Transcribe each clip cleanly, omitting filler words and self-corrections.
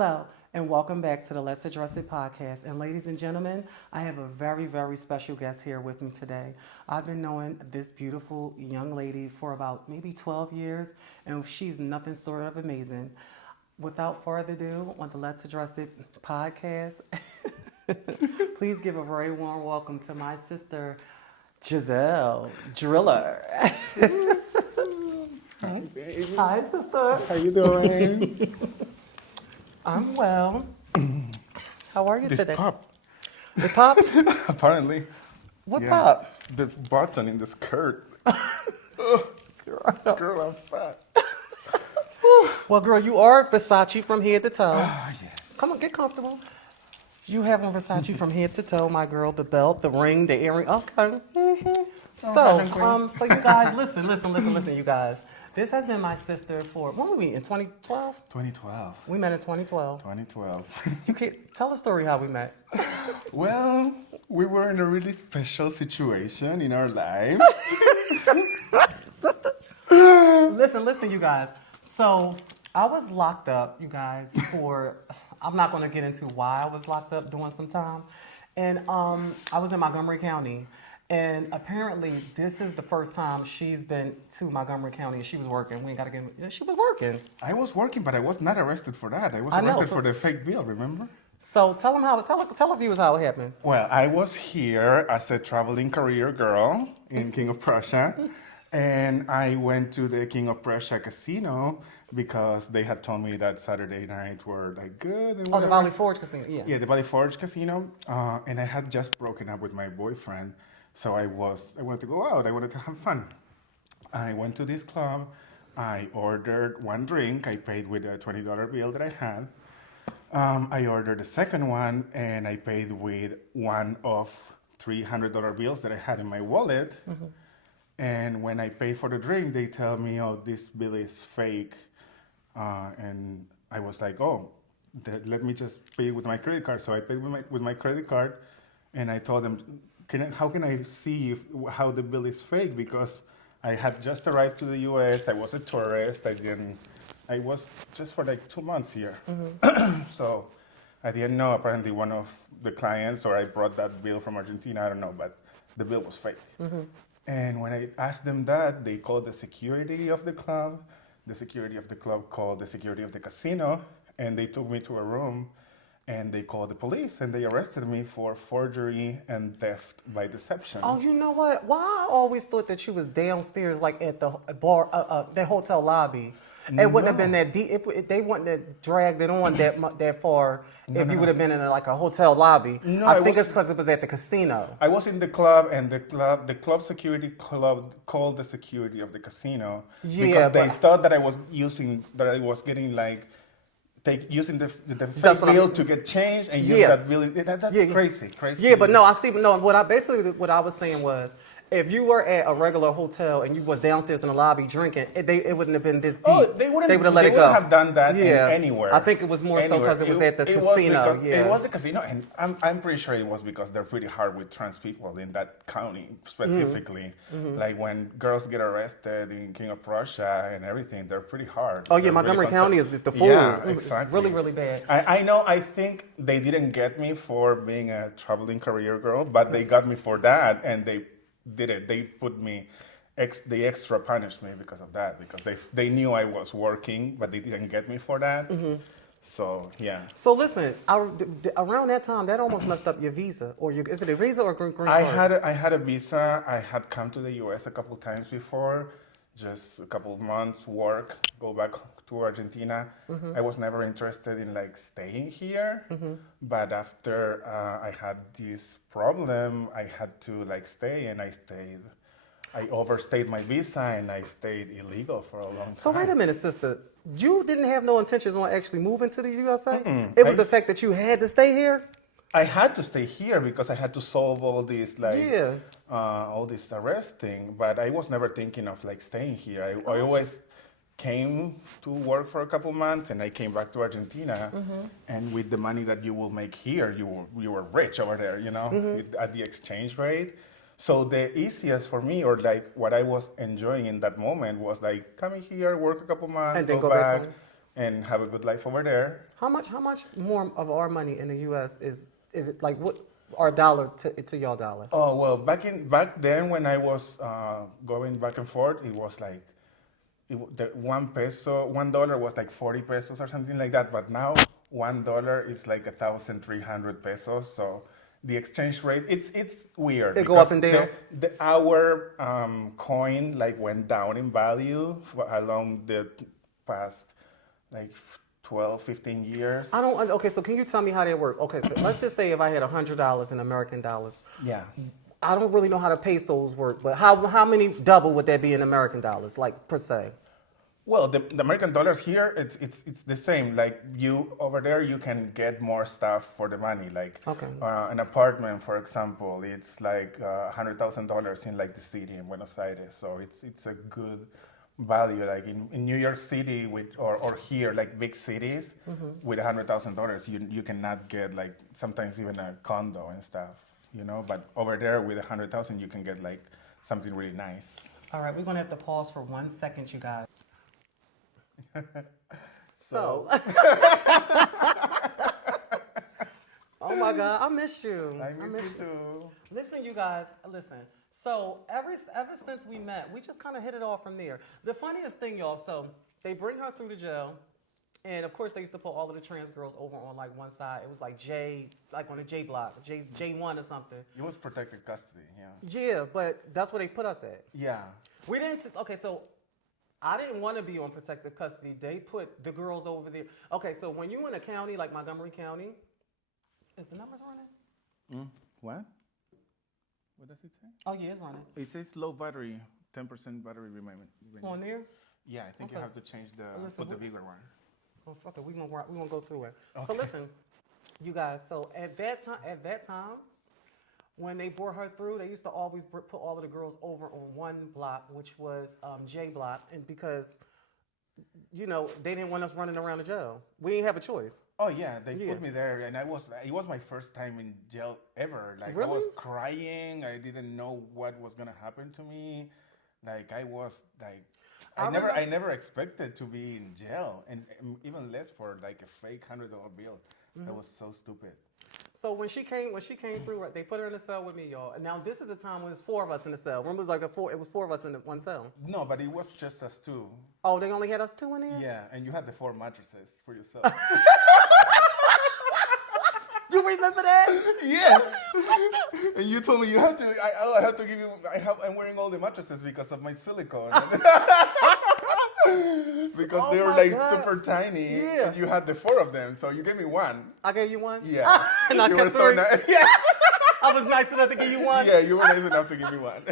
Hello, and welcome back to the Let's Address It podcast. And ladies and gentlemen, I have a very, very special guest here with me today. I've been knowing this beautiful young lady for about maybe 12 years, and she's nothing short of amazing. Without further ado, on the Let's Address It podcast, please give a very warm welcome to my sister, Giselle Driller. Hi, baby. Hi, sister. How you doing? I'm well. How are you This today? pop, The pop? apparently. What Yeah. pop? The button in the skirt. Girl, I'm fat. Well, girl, you are Versace from head to toe. Ah, yes. Come on, get comfortable. You have on Versace from head to toe, my girl. The belt, the ring, the earring. Okay. So you guys, listen, you guys. This has been my sister for, when were we, in 2012? 2012. We met in 2012. 2012. You can't, tell a story how we met. Well, we were in a really special situation in our lives. Listen, you guys. So I was locked up, you guys, for, I'm not going to get into why I was locked up during some time. And I was in Montgomery County. And apparently, this is the first time she's been to Montgomery County and she was working. We ain't got to get, she was working. I was working, but I was not arrested for that. I was arrested for the fake bill, remember? So tell the viewers how it happened. Well, I was here as a traveling career girl in King of Prussia, and I went to the King of Prussia casino because they had told me that Saturday night were like good. And Oh, the whatever. Valley Forge Casino, yeah. Yeah, the Valley Forge casino, and I had just broken up with my boyfriend, so I wanted to go out. I wanted to have fun. I went to this club. I ordered one drink. I paid with a $20 bill that I had. I ordered the second one, and I paid with one of $300 bills that I had in my wallet. Mm-hmm. And when I paid for the drink, they tell me, "Oh, this bill is fake," and I was like, "Oh, let me just pay with my credit card." So I paid with my credit card, and I told them, "How can I see how the bill is fake?" Because I had just arrived to the U.S. I was a tourist. I was just for like 2 months here. Mm-hmm. So I didn't know. Apparently, one of the clients, or I brought that bill from Argentina. I don't know, but the bill was fake. Mm-hmm. And when I asked them that, they called the security of the club. The security of the club called the security of the casino, and they took me to a room, and they called the police, and they arrested me for forgery and theft by deception. Oh, you know what? Why I always thought that you was downstairs, like at the bar, the hotel lobby. It wouldn't have been that deep. They wouldn't have dragged it on that far if you would have been in like a hotel lobby. No, I think it's because it was at the casino. I was in the club, and the club security called the security of the casino because they thought that I was getting like using the fake bill to get changed and use that bill. That's crazy. Yeah, but no, I see. But no, what I was saying was, if you were at a regular hotel and you was downstairs in the lobby drinking, it wouldn't have been this deep. Oh, they would have let it go. They would have done that anywhere. I think it was more so because it was at the casino. It was the casino, and I'm pretty sure it was because they're pretty hard with trans people in that county specifically. Mm-hmm. Like when girls get arrested in King of Prussia and everything, they're pretty hard. Oh yeah, Montgomery County is the fool. Yeah, exactly. Really, really bad. I know. I think they didn't get me for being a traveling career girl, but they got me for that, and they did it. They put me, they extra punished me because of that, because they knew I was working, but they didn't get me for that. Mm-hmm. So, yeah. So listen, around that time, that almost messed up your visa. Is it a visa or green card? I had a visa. I had come to the U.S. a couple times before, just a couple of months, work, go back to Argentina. Mm-hmm. I was never interested in like staying here, mm-hmm. but after I had this problem, I had to like stay, and I stayed. I overstayed my visa, and I stayed illegal for a long time. So wait a minute, sister. You didn't have no intentions on actually moving to the USA? Mm-mm. It was the fact that you had to stay here? I had to stay here because I had to solve all this all this arrest thing, but I was never thinking of like staying here. I always came to work for a couple months, and I came back to Argentina. Mm-hmm. And with the money that you will make here, you were rich over there, mm-hmm. At the exchange rate. So the easiest for me, or like what I was enjoying in that moment, was like coming here, work a couple months, and then go back, and have a good life over there. How much more of our money in the U.S. is it like what our dollar to y'all dollar? Oh well, back then when I was going back and forth, it was like the $1 was like 40 pesos or something like that. But now $1 is like 1,300 pesos. So the exchange rate it's weird. They go up and down. Our coin like went down in value along the past like 12, 15 years. I don't. Okay, so can you tell me how they work? Okay, so let's just say if I had $100 in American dollars. Yeah. I don't really know how the pesos work, but how many double would that be in American dollars, like per se? Well, the American dollars here, it's the same. Like you over there, you can get more stuff for the money. Like Okay. An apartment, for example, it's like $100,000 in like the city in Buenos Aires. So it's a good value. Like in New York City or here, like big cities, with $100,000, you cannot get like sometimes even a condo and stuff. You know, but over there with 100,000, you can get like something really nice. All right, we're gonna have to pause for 1 second, you guys. So. Oh my God, I missed you. I miss you too. Listen, you guys, listen. So ever since we met, we just kind of hit it off from there. The funniest thing, y'all, so they bring her through the jail. And of course, they used to put all of the trans girls over on like one side. It was like like on a J block, J1 or something. It was protected custody, yeah. Yeah, but that's where they put us at. Yeah. We didn't. Okay, so I didn't want to be on protective custody. They put the girls over there. Okay, so when you in a county like Montgomery County, is the numbers running? What? What does it say? Oh yeah, it's running. It says low battery, 10% battery remaining. On there? Yeah, I think you have to change put the bigger one. Oh fuck it, we gonna go through it. Okay. So listen, you guys. So at that time, when they brought her through, they used to always put all of the girls over on one block, which was J block, and because they didn't want us running around the jail, we didn't have a choice. Oh yeah, they put me there, and it was my first time in jail ever. Like really? I was crying. I didn't know what was gonna happen to me. Like I was like. I never expected to be in jail, and even less for like a fake $100 bill. That was so stupid. So when she came through, they put her in the cell with me, y'all. And now this is the time when there's 4 of us in the cell. Remember, it was 4 of us in one cell. No, but it was just us 2. Oh, they only had us 2 in there? Yeah, and you had the 4 mattresses for yourself. You remember that? Yes. And you told me you have to. I have to give you. I'm wearing all the mattresses because of my silicone. Because they were like super tiny. Yeah. And you had the 4 of them, so you gave me 1. I gave you 1? Yeah. And I you kept were so 3? nice. Yeah. I was nice enough to give you 1? Yeah, you were nice enough to give me 1.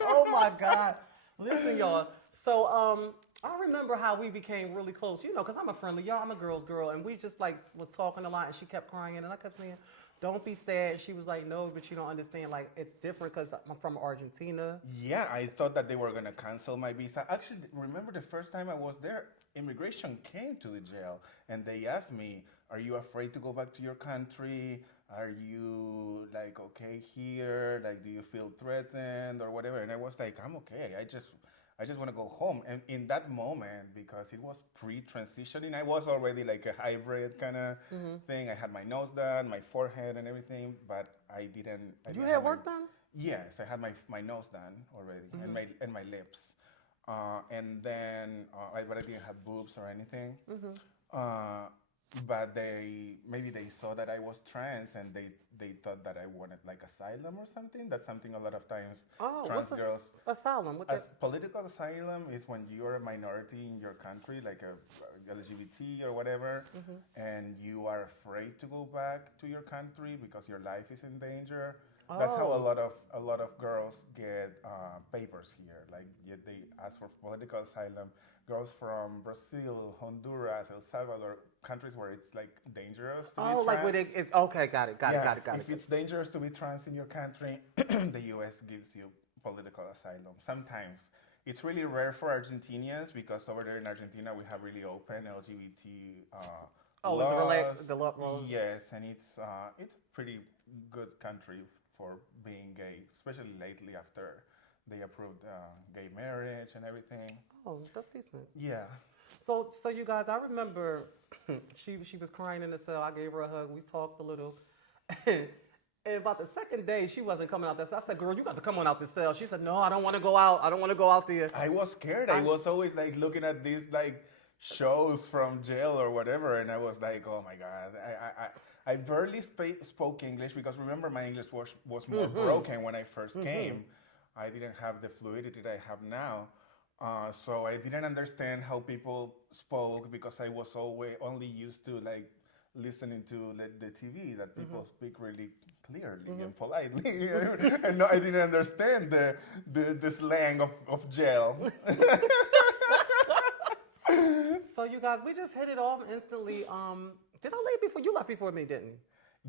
Oh my God. Listen, y'all. So I remember how we became really close, because I'm a friendly, I'm a girl's girl, and we just like was talking a lot, and she kept crying, and I kept saying, don't be sad. She was like, no, but you don't understand, like, it's different because I'm from Argentina. Yeah, I thought that they were going to cancel my visa. Actually, remember the first time I was there, immigration came to the jail, and they asked me, are you afraid to go back to your country? Are you, like, okay here? Like, do you feel threatened or whatever? And I was like, I'm okay. I just want to go home. And in that moment, because it was pre-transitioning, I was already like a hybrid kind of thing. I had my nose done, my forehead and everything, but I didn't. You had work done? Yes, I had my nose done already and my lips. And then, but I didn't have boobs or anything. But they saw that I was trans and they thought that I wanted like asylum or something. That's something a lot of times trans girls. Asylum? Political asylum is when you're a minority in your country, like a LGBT or whatever, and you are afraid to go back to your country because your life is in danger. That's how a lot of girls get papers here. Like they ask for political asylum. Girls from Brazil, Honduras, El Salvador, countries where it's like dangerous to be trans. Like where it's okay, got it. If it's dangerous to be trans in your country, the U.S. gives you political asylum. Sometimes it's really rare for Argentinians because over there in Argentina we have really open LGBT laws. It's relaxed. The law. Yes, and it's a pretty good country for being gay, especially lately after they approved gay marriage and everything. Oh, that's decent. Yeah. So you guys, I remember she was crying in the cell. I gave her a hug. We talked a little. And about the second day, she wasn't coming out there. So I said, girl, you got to come on out the cell. She said, no, I don't want to go out. I don't want to go out there. I was scared. I was always like looking at these like shows from jail or whatever, and I was like, oh my God. I barely spoke English because remember my English was more broken when I first came. I didn't have the fluidity that I have now. So I didn't understand how people spoke because I was always only used to like listening to the TV that people speak really clearly and politely, and no, I didn't understand the slang of jail. So you guys, we just hit it off instantly. Did I leave before you left before me? Didn't you?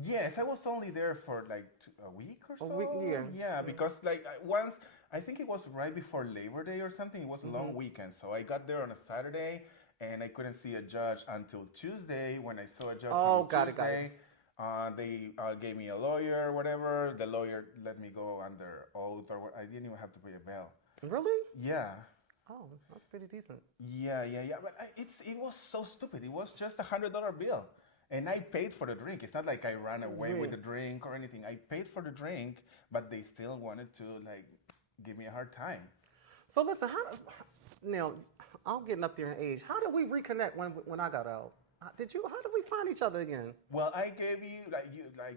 Yes, I was only there for like a week or so. A week, yeah. Yeah, because like once, I think it was right before Labor Day or something. It was a long weekend, so I got there on a Saturday, and I couldn't see a judge until Tuesday. When I saw a judge on Tuesday, they gave me a lawyer or whatever. The lawyer let me go under oath, or I didn't even have to pay a bail. Really? Yeah. Oh, that's pretty decent. Yeah. But it was so stupid. It was just $100 bill. And I paid for the drink. It's not like I ran away with the drink or anything. I paid for the drink, but they still wanted to like give me a hard time. So listen, now I'm getting up there in age. How did we reconnect when I got out? How did we find each other again? Well, I gave you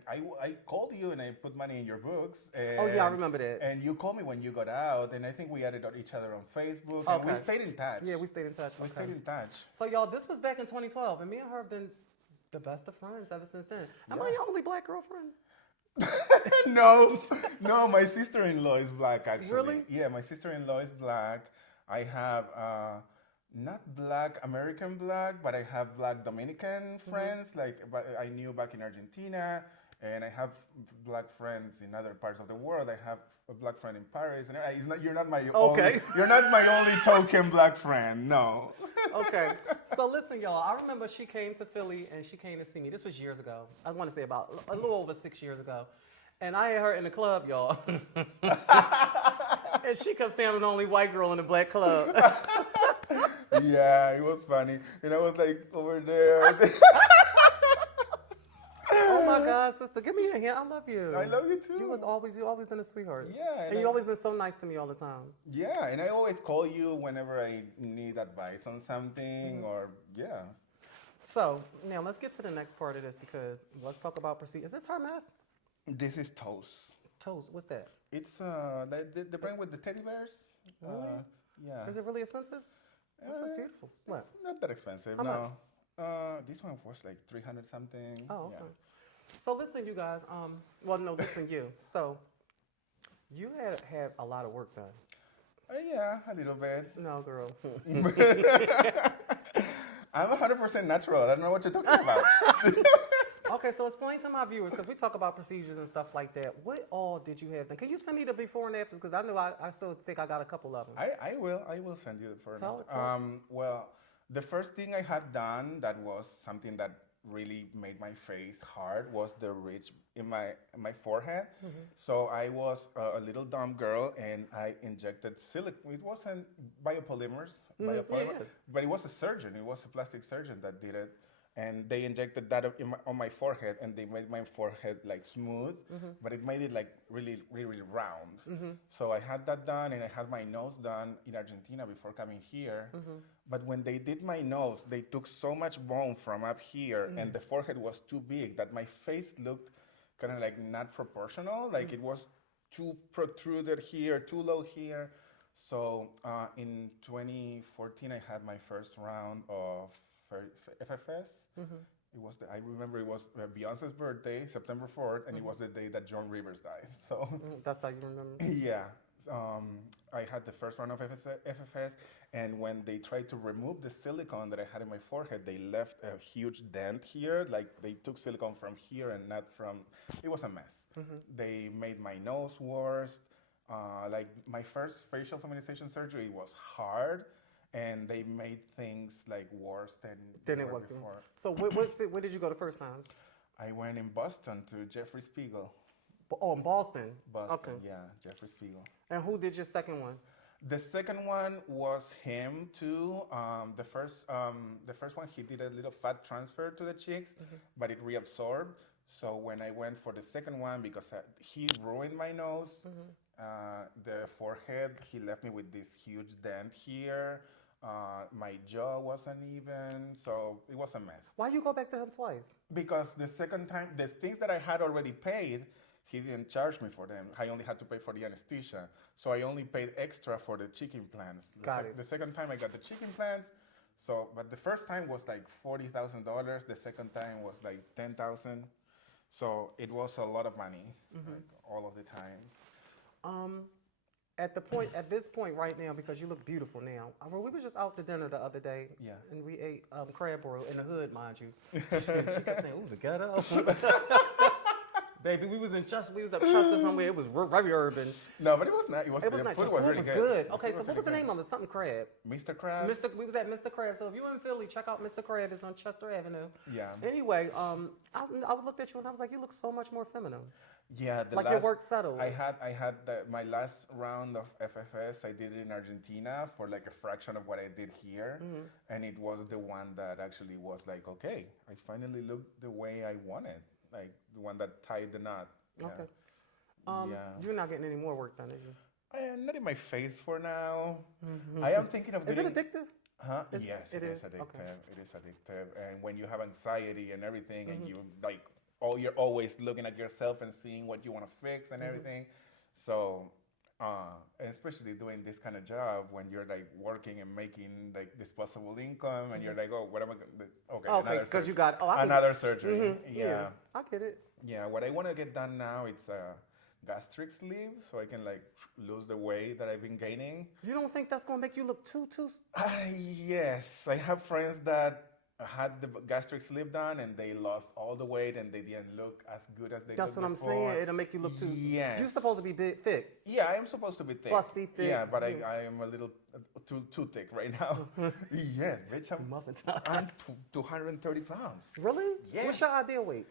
I called you and I put money in your books. And, Oh yeah, I remember that. And you called me when you got out, and I think we added each other on Facebook. And we stayed in touch. Yeah, we stayed in touch. We stayed in touch. So y'all, this was back in 2012, and me and her have been the best of friends ever since then. Am I your only black girlfriend? No, my sister-in-law is black, actually. Really? Yeah, my sister-in-law is black. I have not black American black, but I have black Dominican friends. But I knew back in Argentina, and I have black friends in other parts of the world. I have a black friend in Paris, and you're not my only token black friend. No. Okay. So listen, y'all. I remember she came to Philly and she came to see me. This was years ago. I want to say about a little over 6 years ago. And I had her in the club, y'all. And she kept saying I'm the only white girl in the black club. Yeah, it was funny. And I was like over there. Oh my God, sister, give me a hand. I love you. I love you too. You always been a sweetheart. Yeah. And you always been so nice to me all the time. Yeah, and I always call you whenever I need advice on something or yeah. So now let's get to the next part of this because let's talk about procedure. Is this her mess? This is Toast. Toast, what's that? It's the brand with the teddy bears. Really? Yeah. Is it really expensive? This is beautiful. What? It's not that expensive, How no. This one was like 300 something. Oh, okay. Yeah. So listen, you guys. Listen, you. So you had a lot of work done. Yeah, a little bit. No, girl. I'm 100% natural. I don't know what you're talking about. Okay, so explain to my viewers, because we talk about procedures and stuff like that. What all did you have done? Can you send me the before and after? Because I know I still think I got a couple of them. I will send you the first. Tell it. Well, the first thing I had done that was something that really made my face hard was the ridge in my forehead. Mm-hmm. So I was a little dumb girl and I injected silicone. It wasn't biopolymers, but it was a surgeon. It was a plastic surgeon that did it. And they injected that on my forehead, and they made my forehead like smooth, but it made it like really, really, really round. Mm-hmm. So I had that done, and I had my nose done in Argentina before coming here. Mm-hmm. But when they did my nose, they took so much bone from up here, and the forehead was too big that my face looked kind of like not proportional. Like it was too protruded here, too low here. So in 2014, I had my first round of FFS. Mm-hmm. I remember it was Beyonce's birthday, September 4th, and it was the day that Joan Rivers died. So that's how you remember? Yeah. I had the first round of FFS, and when they tried to remove the silicone that I had in my forehead, they left a huge dent here. Like they took silicone from here and not from. It was a mess. Mm-hmm. They made my nose worse. Like my first facial feminization surgery was hard. And they made things like worse than it was before. So where did you go the first time? I went in Boston to Jeffrey Spiegel. Oh, in Boston? Boston, okay. Yeah, Jeffrey Spiegel. And who did your second one? The second one was him too. The first one he did a little fat transfer to the cheeks, but it reabsorbed. So when I went for the second one, because he ruined my nose, the forehead, he left me with this huge dent here. My jaw was uneven, so it was a mess. Why you go back to him twice? Because the second time, the things that I had already paid, he didn't charge me for them. I only had to pay for the anesthesia. So I only paid extra for the cheek implants. Got it. The second time I got the cheek implants. So, but the first time was like $40,000. The second time was like $10,000. So it was a lot of money, like all of the times. At this point right now, because you look beautiful now. We was just out to dinner the other day. Yeah. And we ate crab boil in the hood, mind you. She kept saying, "Ooh, the ghetto." Baby, we was up Chester somewhere. It was very urban. No, but it was not. It was the nice. food The was food really was good. good. The Okay, food so was what was the really name of it? Something Crab. Mr. Crab. We was at Mr. Crab. So if you're in Philly, check out Mr. Crab. It's on Chester Avenue. Yeah. Anyway, I looked at you and I was like, you look so much more feminine. Yeah, Your work settled. I had my last round of FFS. I did it in Argentina for like a fraction of what I did here, and it was the one that actually was like, okay, I finally looked the way I wanted, like the one that tied the knot. Yeah. Okay. Yeah. You're not getting any more work done, are you? I am not in my face for now. I am thinking of Is getting. it addictive? Huh? Is- Yes, it it is is? addictive. Okay. It is addictive, and when you have anxiety and everything, and you like, you're always looking at yourself and seeing what you want to fix and everything. So, and especially doing this kind of job when you're like working and making like disposable income, and you're like, oh, what am I going to do? Okay, because you got another surgery. Yeah. I get it. Yeah, what I want to get done now, it's a gastric sleeve, so I can like lose the weight that I've been gaining. You don't think that's gonna make you look too? Yes, I have friends that had the gastric sleeve done and they lost all the weight and they didn't look as good as they That's looked what I'm before. saying. It'll make you look too. Yes. You're supposed to be thick. Yeah, I am supposed to be thick. Busty thick. Yeah, but I am a little too thick right now. Yes, bitch, Muffin top. I'm 230 pounds. Really? Yes. What's your ideal weight?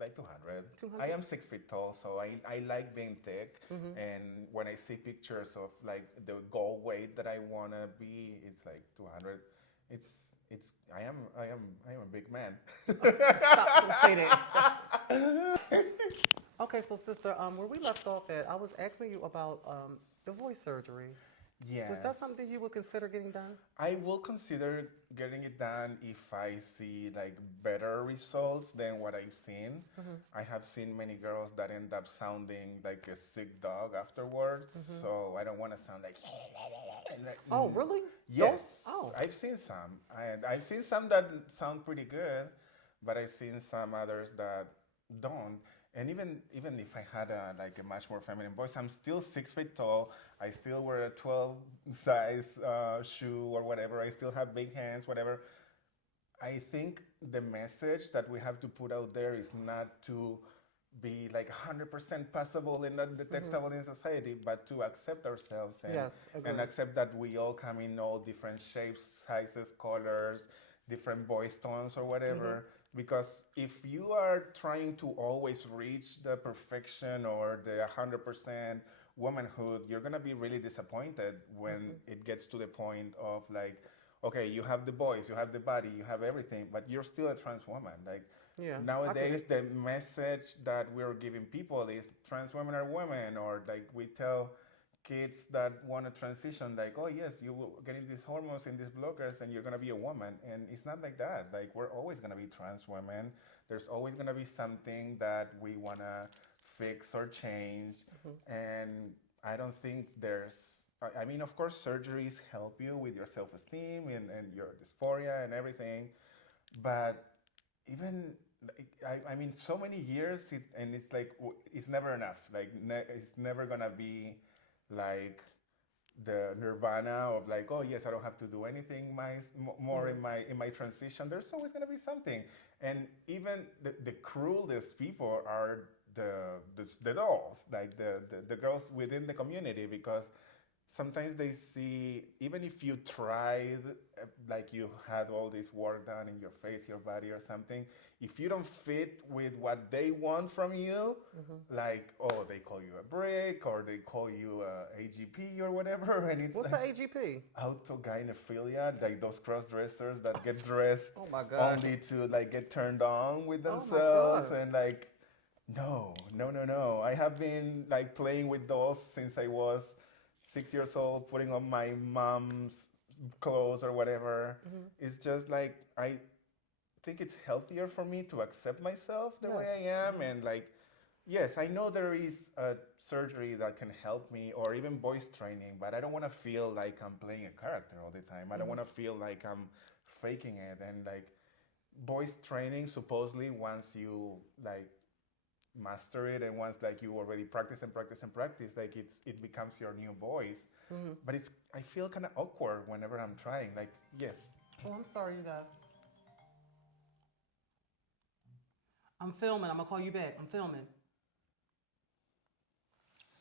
Like 200. 200? I am 6 feet tall, so I like being thick. And when I see pictures of like the goal weight that I wanna be, it's like 200. I am a big man. Stop saying that. Okay, so sister, where we left off at, I was asking you about the voice surgery. Yes. Was that something you would consider getting done? I will consider getting it done if I see like better results than what I've seen. I have seen many girls that end up sounding like a sick dog afterwards, so I don't want to sound like. Oh, really? Yes. Oh. I've seen some. I've seen some that sound pretty good, but I've seen some others that don't. And even if I had a much more feminine voice, I'm still 6 feet tall. I still wear a 12 size shoe or whatever. I still have big hands, whatever. I think the message that we have to put out there is not to be like 100% passable and not detectable in society, but to accept ourselves Yes, agreed. and accept that we all come in all different shapes, sizes, colors, different voice tones or whatever. Because if you are trying to always reach the perfection or the 100% womanhood, you're gonna be really disappointed when it gets to the point of like, okay, you have the voice, you have the body, you have everything, but you're still a trans woman. Like Yeah, nowadays, the message that we're giving people is trans women are women, or like we tell kids that want to transition, like, oh yes, you're getting these hormones and these blockers and you're going to be a woman. And it's not like that. Like, we're always going to be trans women. There's always going to be something that we want to fix or change. And I don't think I mean, of course, surgeries help you with your self-esteem and your dysphoria and everything. But even, I mean, so many years, and it's like, it's never enough. Like, it's never going to be like the nirvana of like, oh yes, I don't have to do anything more in my transition. There's always going to be something. And even the cruelest people are the dolls, like the girls within the community, because sometimes they see, even if you tried, like you had all this work done in your face, your body, or something, if you don't fit with what they want from you, like, oh, they call you a brick or they call you a AGP or whatever, and it's What's like the AGP? autogynephilia, like those cross dressers that get dressed Oh my God. only to like get turned on with Oh my themselves, God. and like, no, no, no, no. I have been like playing with dolls since I was 6 years old, putting on my mom's clothes or whatever. It's just like I think it's healthier for me to accept myself the way Yes. I am, and like, yes, I know there is a surgery that can help me, or even voice training, but I don't want to feel like I'm playing a character all the time. I don't want to feel like I'm faking it. And like, voice training, supposedly, once you like master it, and once like you already practice and practice and practice, like it becomes your new voice. But it's, I feel kind of awkward whenever I'm trying. Like, yes, Oh, I'm sorry, you guys. I'm filming. I'm gonna call you back. I'm filming.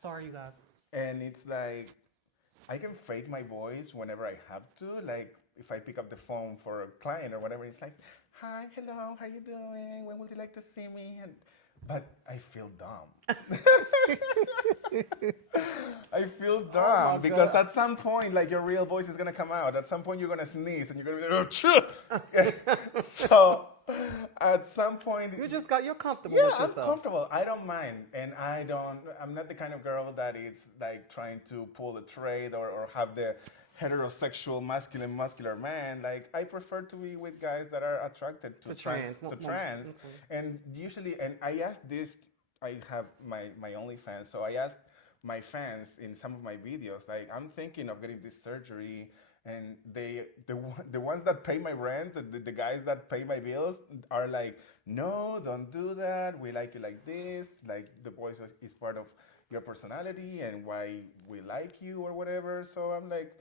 Sorry, you guys. and it's like I can fake my voice whenever I have to. Like if I pick up the phone for a client or whatever, it's like, "Hi, hello, how you doing? When would you like to see me?" And but I feel dumb. I feel dumb my because God. at some point, like your real voice is gonna come out. At some point, you're gonna sneeze and you're gonna be like, "Oh, so at some point, You're comfortable yeah, with I'm yourself. comfortable. I don't mind, and I'm not the kind of girl that is like trying to pull a trade, or have the heterosexual masculine muscular man. Like I prefer to be with guys that are attracted to trans. trans. And usually, and I asked this. I have my OnlyFans, so I asked my fans in some of my videos, like, I'm thinking of getting this surgery, and the ones that pay my rent, the guys that pay my bills, are like, no, don't do that. We like you like this. Like the voice is part of your personality and why we like you or whatever. So I'm like,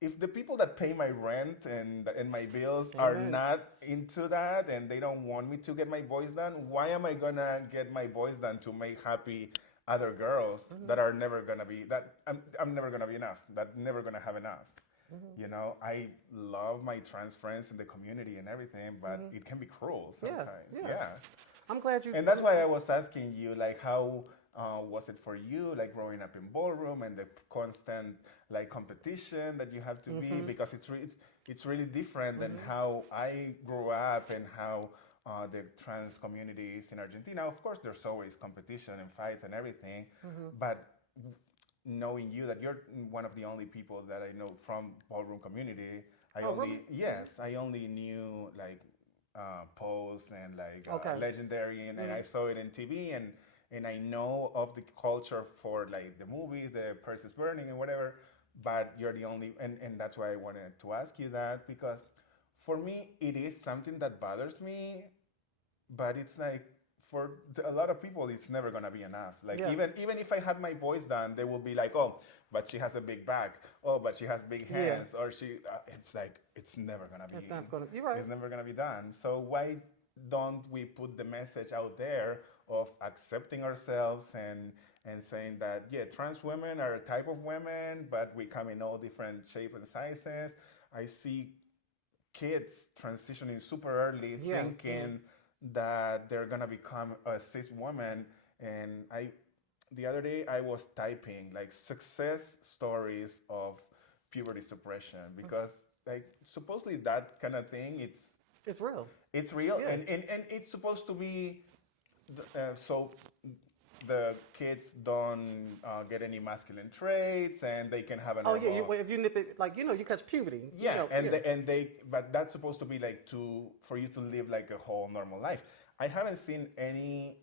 if the people that pay my rent and my bills are Amen. not into that, and they don't want me to get my voice done, why am I gonna get my voice done to make happy other girls that are never gonna be, that I'm never gonna be enough, that never gonna have enough. You know, I love my trans friends in the community and everything, but it can be cruel sometimes. yeah. Yeah. I'm glad you. And that's why I was asking you, like, how was it for you, like growing up in ballroom and the constant like competition that you have to be, because it's really different than how I grew up and how the trans community is in Argentina. Of course, there's always competition and fights and everything, but knowing you, that you're one of the only people that I know from ballroom community. Really? Yes, I only knew like Pose and like Okay. Legendary, and I saw it in TV, and I know of the culture for like the movies, the Paris is Burning and whatever, but you're the only, and that's why I wanted to ask you that, because for me it is something that bothers me, but it's like for a lot of people it's never gonna be enough. Like Yeah. even if I had my voice done, they will be like, oh, but she has a big back, oh, but she has big hands, or she it's like it's never gonna be, It's not gonna. You're right. it's never gonna be done. So why don't we put the message out there of accepting ourselves, and saying that, yeah, trans women are a type of women, but we come in all different shapes and sizes. I see kids transitioning super early, Yeah, thinking that they're gonna become a cis woman. And the other day I was typing like success stories of puberty suppression, because like supposedly that kind of thing, It's real. it's real, Yeah. and it's supposed to be so the kids don't get any masculine traits, and they can have a Oh normal, yeah. If you nip it, like you catch puberty. yeah, You know, and yeah. but that's supposed to be like for you to live like a whole normal life. I haven't seen any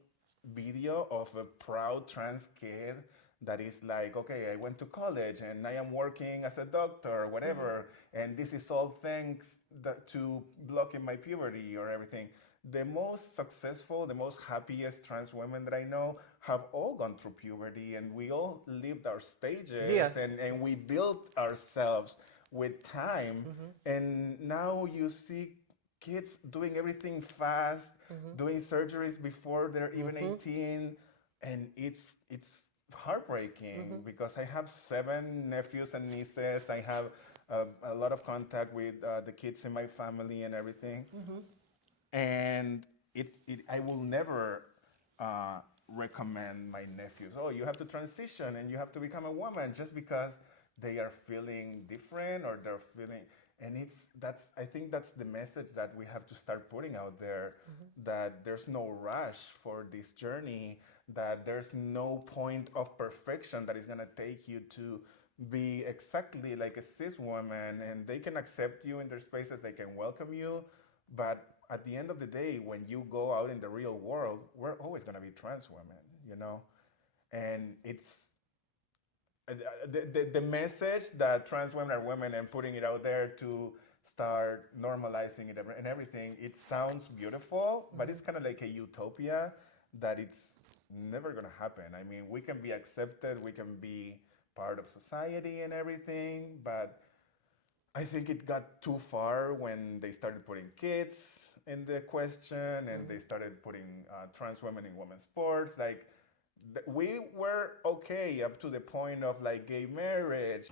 video of a proud trans kid that is like, okay, I went to college and I am working as a doctor or whatever, and this is all thanks to blocking my puberty or everything. The most successful, the most happiest trans women that I know have all gone through puberty, and we all lived our stages, Yeah. and we built ourselves with time. And now you see kids doing everything fast, doing surgeries before they're even 18, and it's heartbreaking because I have 7 nephews and nieces. I have a lot of contact with the kids in my family and everything. And I will never recommend my nephews, oh, you have to transition and you have to become a woman just because they are feeling different or they're feeling. And I think that's the message that we have to start putting out there, that there's no rush for this journey, that there's no point of perfection that is going to take you to be exactly like a cis woman, and they can accept you in their spaces, they can welcome you, but at the end of the day, when you go out in the real world, we're always going to be trans women, you know? And it's the message that trans women are women and putting it out there to start normalizing it and everything, it sounds beautiful, but it's kind of like a utopia that it's never going to happen. I mean, we can be accepted, we can be part of society and everything, but I think it got too far when they started putting kids in the question and they started putting trans women in women's sports. Like, we were okay up to the point of like gay marriage.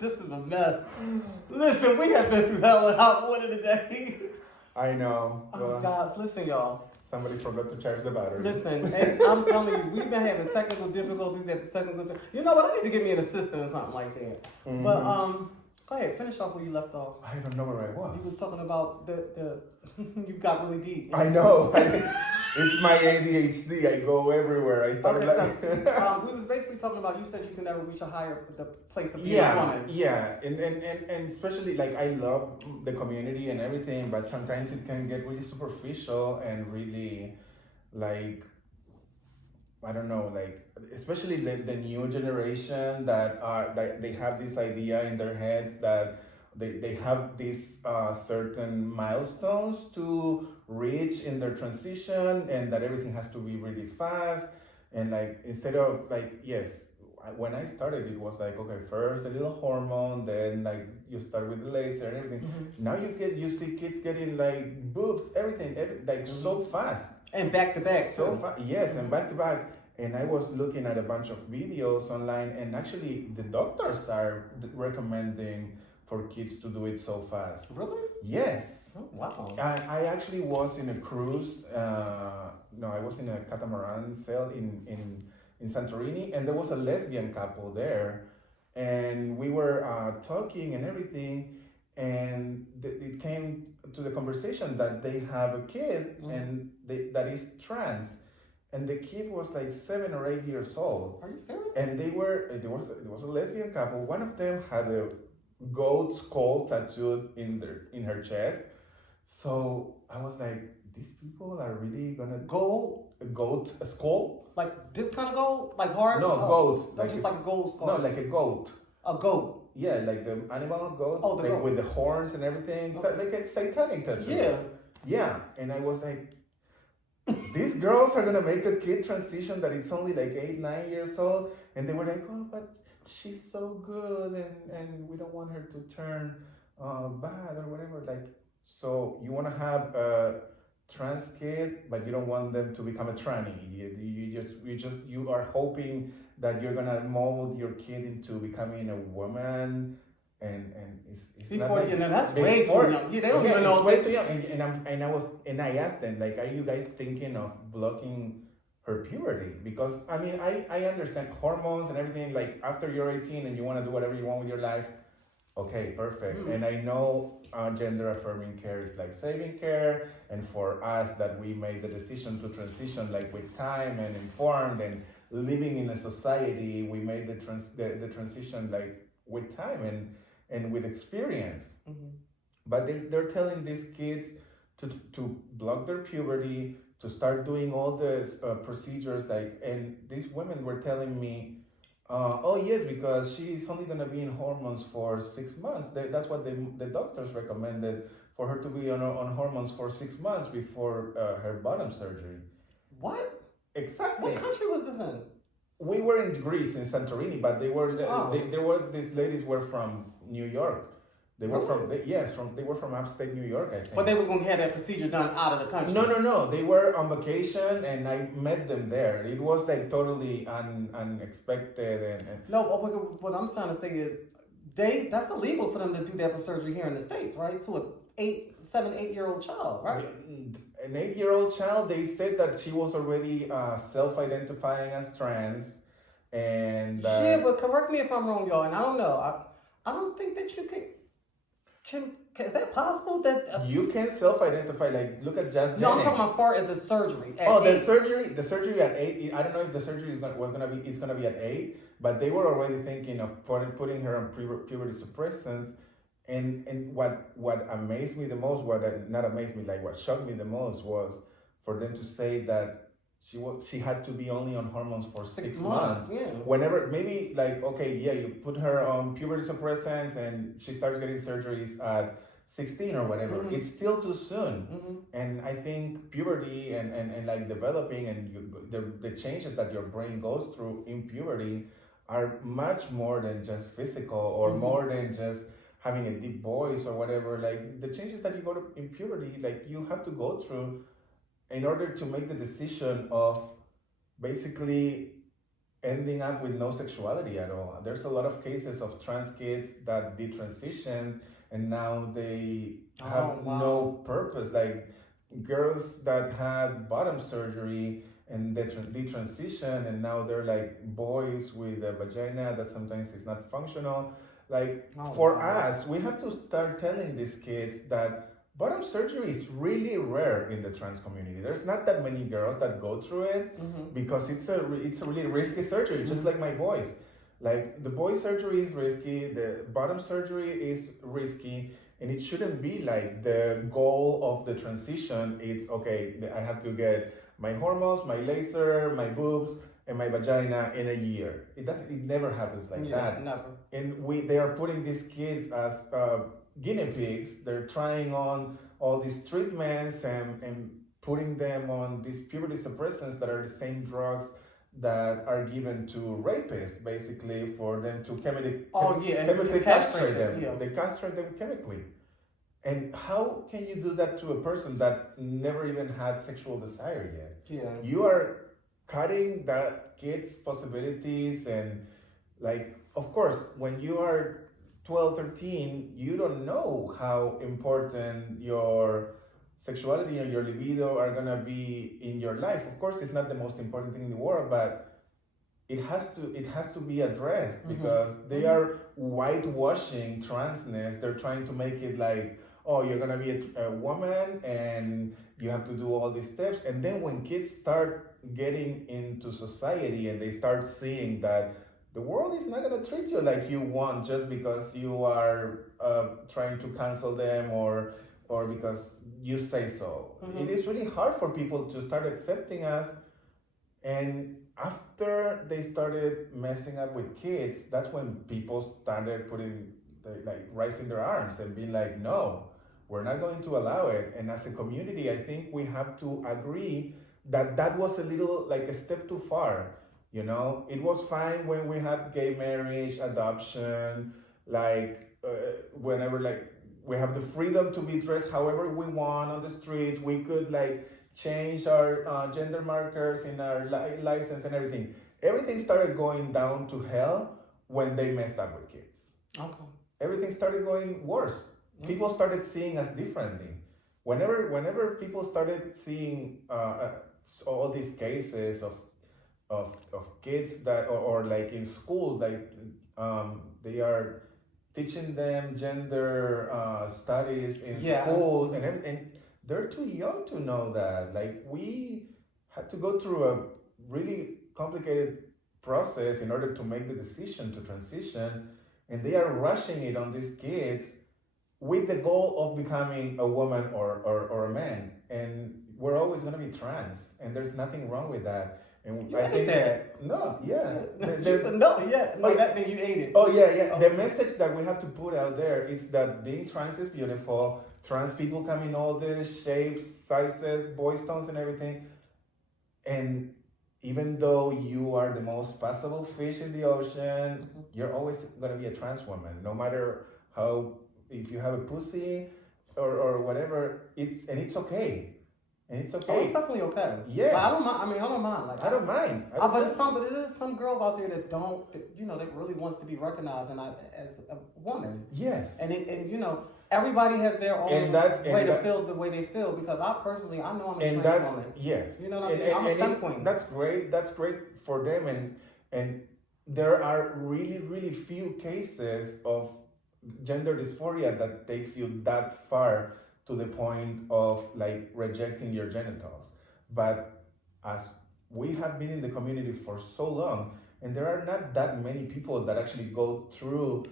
This is a mess. Listen, we have been through hell and hot water today. I know. Oh, gosh, listen, y'all. Somebody forgot to charge the battery. Listen, I'm telling you, we've been having technical difficulties after technical. You know what? I need to get me an assistant or something like that. But go ahead, finish off where you left off. I don't know where I was. You was talking about the you got really deep. I know. It's my ADHD. I go everywhere. I started we was basically talking about, you said you can never reach a higher place to be a woman. Yeah, and especially like I love the community and everything, but sometimes it can get really superficial and really like, I don't know, like especially the new generation that they have this idea in their heads that they have these certain milestones to reach in their transition, and that everything has to be really fast. And like, instead of like, yes, when I started, it was like, okay, first a little hormone, then like you start with the laser and everything. Now you see kids getting like boobs, everything like so fast. And back to back. So fast, yes, and back to back. And I was looking at a bunch of videos online, and actually the doctors are recommending for kids to do it so fast. Really? Yes. Oh, wow. I actually was in a cruise. I was in a catamaran sail in Santorini, and there was a lesbian couple there, and we were talking and everything, and it came to the conversation that they have a kid and that is trans, and the kid was like 7 or 8 years old. Are you serious? And there was a lesbian couple. One of them had a goat skull tattooed in her chest. So I was like, these people are really gonna a skull? Like this kind of gold? Like hard? No, goat. Like just like a gold skull. No, like a goat. A goat. Yeah, like the animal goat. Oh, the like goat. with the horns and everything. Okay. So, like a satanic tattoo. Yeah. Yeah. And I was like, these girls are gonna make a kid transition that it's only like 8, 9 years old, and they were like, oh, but she's so good, and we don't want her to turn bad or whatever. Like, so you want to have a trans kid, but you don't want them to become a tranny. You are hoping that you're gonna mold your kid into becoming a woman, and it's before not like, that's way too young. Yeah, they don't even know. Way too young. And I asked them, like, are you guys thinking of blocking her puberty? Because I mean, I understand hormones and everything. Like, after you're 18 and you want to do whatever you want with your life, okay, perfect. And I know gender affirming care is like saving care, and for us that we made the decision to transition like with time and informed and living in a society, we made the transition like with time and with experience. But they're telling these kids to block their puberty, to start doing all the procedures, like, and these women were telling me, oh yes, because she's only gonna be in hormones for 6 months. That's what the doctors recommended, for her to be on hormones for 6 months before her bottom surgery. What? Exactly. What country was this in? We were in Greece, in Santorini, but these ladies were from New York. They were they were from upstate New York, I think. But they was gonna have that procedure done out of the country. No. They were on vacation, and I met them there. It was like totally unexpected, and No, but what I'm trying to say is, that's illegal for them to do that surgery here in the States, right? To a 7, 8-year-old child, right? an 8-year-old child. They said that she was already self-identifying as trans, and Yeah, but correct me if I'm wrong, y'all. And I don't know. I don't think that you can. Is that possible? That you can self-identify. Like, look at Just no, I'm Jennings. talking about far as the surgery. At The 8. surgery at 8. I don't know if the surgery is gonna be at 8, but they were already thinking of putting her on puberty suppressants. And what amazed me the most, not amazed me, like what shocked me the most was for them to say that she had to be only on hormones for 6 months. Yeah. Whenever, maybe, like, okay, yeah, you put her on puberty suppressants and she starts getting surgeries at 16 or whatever. Mm-hmm. It's still too soon. Mm-hmm. And I think puberty and like developing and the changes that your brain goes through in puberty are much more than just physical or Mm-hmm. more than just having a deep voice or whatever. Like, the changes that you go to in puberty, like, you have to go through in order to make the decision of basically ending up with no sexuality at all. There's a lot of cases of trans kids that did transition and now they have no purpose. Like, girls that had bottom surgery and they transition and now they're like boys with a vagina that sometimes is not functional. Like, for us, we have to start telling these kids that bottom surgery is really rare in the trans community. There's not that many girls that go through it because it's a really risky surgery, just like my boys. Like, the boy surgery is risky, the bottom surgery is risky, and it shouldn't be like the goal of the transition. It's okay, I have to get my hormones, my laser, my boobs, and my vagina in a year. It never happens like that. Never. And they are putting these kids as guinea pigs. They're trying on all these treatments and putting them on these puberty suppressants that are the same drugs that are given to rapists, basically, for them to chemically castrate them. Yeah. They castrate them chemically. And how can you do that to a person that never even had sexual desire yet? Yeah. You are cutting that kid's possibilities. And, like, of course, when you are 12, 13, you don't know how important your sexuality and your libido are gonna be in your life. Of course, it's not the most important thing in the world, but it has to be addressed because they are whitewashing transness. They're trying to make it like, oh, you're gonna be a woman and you have to do all these steps. And then when kids start getting into society and they start seeing that the world is not going to treat you like you want just because you are trying to cancel them or because you say so. It is really hard for people to start accepting us. And after they started messing up with kids, that's when people started raising their arms and being like, no, we're not going to allow it. And as a community, I think we have to agree that was a little like a step too far. You know, it was fine when we had gay marriage, adoption, whenever, like, we have the freedom to be dressed however we want on the streets. We could, like, change our gender markers in our license and everything. Everything started going down to hell when they messed up with kids. Okay. Everything started going worse. People started seeing us differently. Whenever people started seeing all these cases of kids that or like in school, like they are teaching them gender studies in school and everything. They're too young to know that. Like, we had to go through a really complicated process in order to make the decision to transition, and they are rushing it on these kids with the goal of becoming a woman or a man. And we're always going to be trans, and there's nothing wrong with that. And I think that. No, yeah. That means you ate it. Oh yeah. Oh. The message that we have to put out there is that being trans is beautiful. Trans people come in all the shapes, sizes, boy stones, and everything. And even though you are the most passable fish in the ocean, you're always gonna be a trans woman, no matter how if you have a pussy or whatever, it's okay. And it's okay. Oh, it's definitely okay. Yes. Like, I don't mind. I mean, I don't mind. Like, I don't mind. But there's some girls out there that don't, that really wants to be recognized as a woman. Yes. And everybody has their own way to feel the way they feel. Because I know I'm a trans woman. Yes. You know what I mean? I'm a femme queen. That's great. That's great for them. And there are really, really few cases of gender dysphoria that takes you that far to the point of like rejecting your genitals. But as we have been in the community for so long, and there are not that many people that actually go through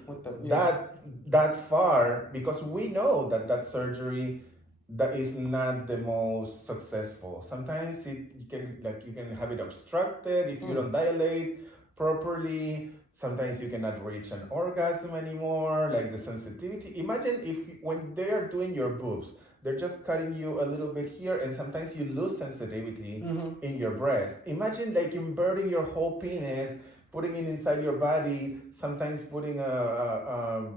that far, because we know that surgery that is not the most successful. Sometimes you can have it obstructed if you don't dilate properly. Sometimes you cannot reach an orgasm anymore, like the sensitivity. Imagine when they are doing your boobs, they're just cutting you a little bit here, and sometimes you lose sensitivity in your breast. Imagine like inverting your whole penis, putting it inside your body, sometimes putting a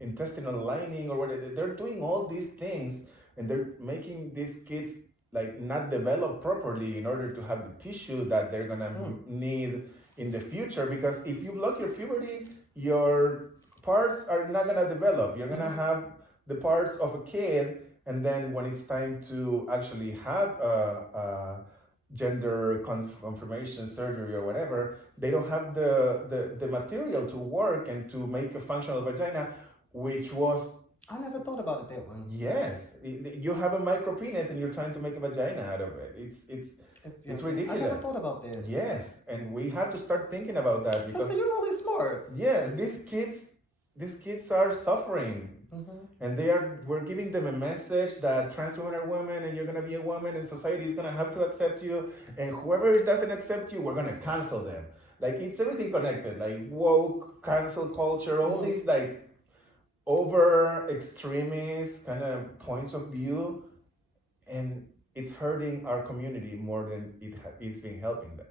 intestinal lining or whatever. They're doing all these things, and they're making these kids like not develop properly in order to have the tissue that they're gonna need in the future. Because if you block your puberty, your parts are not gonna develop. You're gonna have the parts of a kid, and then when it's time to actually have a gender confirmation surgery or whatever, they don't have the material to work and to make a functional vagina, which was... I never thought about it that way. Yes, you have a micro penis and you're trying to make a vagina out of it. It's ridiculous. I never thought about that. Yes, and we have to start thinking about that because... Sister, you're really smart. Yes, these kids are suffering. And we're giving them a message that trans women are women and you're gonna be a woman and society is gonna have to accept you, and whoever doesn't accept you, we're gonna cancel them. Like, it's everything connected, like woke, cancel culture, all these like over extremist kind of points of view, and it's hurting our community more than it's been helping them.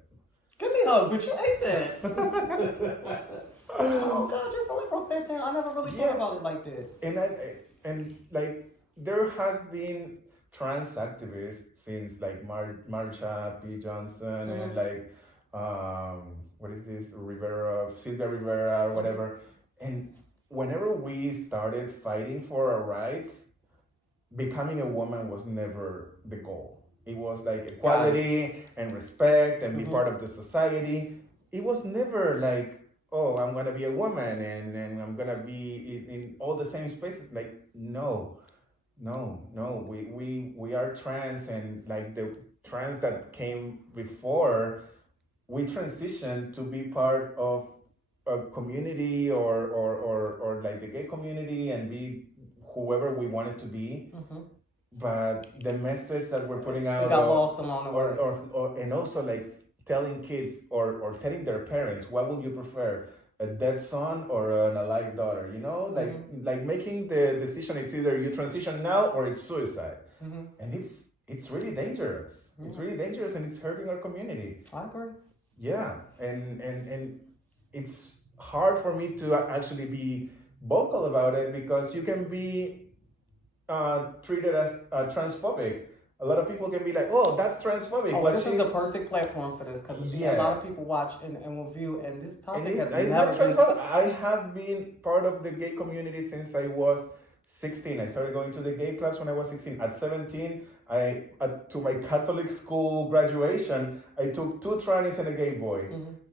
Give me a hug, but you ate that. Oh God, you really broke that down. I never really thought about it like that. And like there has been trans activists since like Marsha P. Johnson and like what is this, Sylvia Rivera or whatever. And whenever we started fighting for our rights, becoming a woman was never the goal. It was like equality and respect and be part of the society. It was never like, oh, I'm gonna be a woman and I'm gonna be in all the same spaces. Like, no. We are trans, and like the trans that came before, we transitioned to be part of a community or like the gay community and be whoever we wanted to be. But the message that we're putting out, got lost along the way. And also like telling kids or telling their parents, what would you prefer, a dead son or an alive daughter? You know, like making the decision. It's either you transition now or it's suicide, and it's really dangerous. It's really dangerous, and it's hurting our community. I agree. Yeah, and it's hard for me to actually be vocal about it because you can be treated as transphobic. A lot of people can be like, oh, that's transphobic. Oh, this is the perfect platform for this because a lot of people watch and will view, and this topic has never been... I have been part of the gay community since I was 16. I started going to the gay clubs when I was 16. At 17, to my Catholic school graduation, I took 2 trannies and a gay boy,